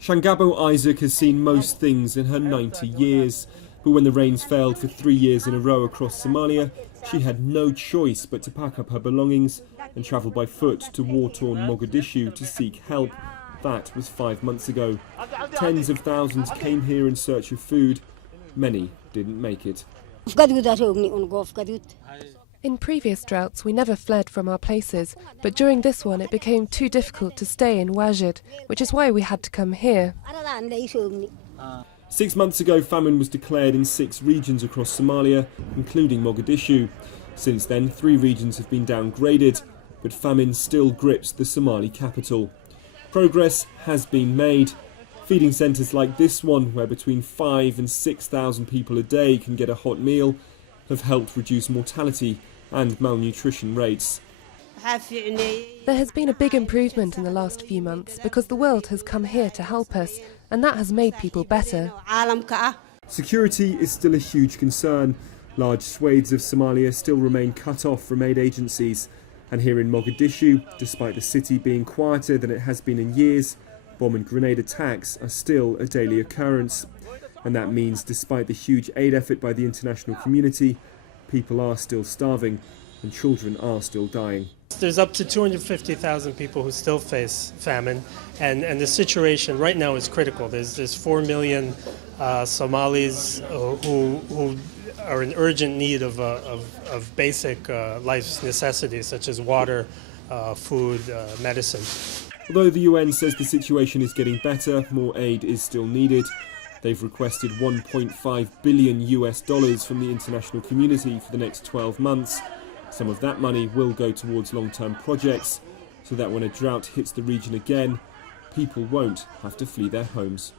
Shangabo Isaac has seen most things in her 90 years, but when the rains failed for 3 years in a row across Somalia, she had no choice but to pack up her belongings and travel by foot to war-torn Mogadishu to seek help. That was 5 months ago. Tens of thousands came here in search of food. Many didn't make it. In previous droughts, we never fled from our places, but during this one it became too difficult to stay in Wajid, which is why we had to come here. 6 months ago, famine was declared in 6 regions across Somalia, including Mogadishu. Since then, 3 regions have been downgraded, but famine still grips the Somali capital. Progress has been made. Feeding centres like this one, where between 5,000 and 6,000 people a day can get a hot meal, have helped reduce mortality and malnutrition rates. There has been a big improvement in the last few months because the world has come here to help us, and that has made people better. Security is still a huge concern. Large swathes of Somalia still remain cut off from aid agencies. And here in Mogadishu, despite the city being quieter than it has been in years, bomb and grenade attacks are still a daily occurrence. And that means despite the huge aid effort by the international community, people are still starving and children are still dying. There's up to 250,000 people who still face famine, and the situation right now is critical. There's 4 million Somalis who are in urgent need of basic life necessities such as water, food, medicine. Although the UN says the situation is getting better, more aid is still needed. They've requested $1.5 billion from the international community for the next 12 months. Some of that money will go towards long-term projects, so that when a drought hits the region again, people won't have to flee their homes.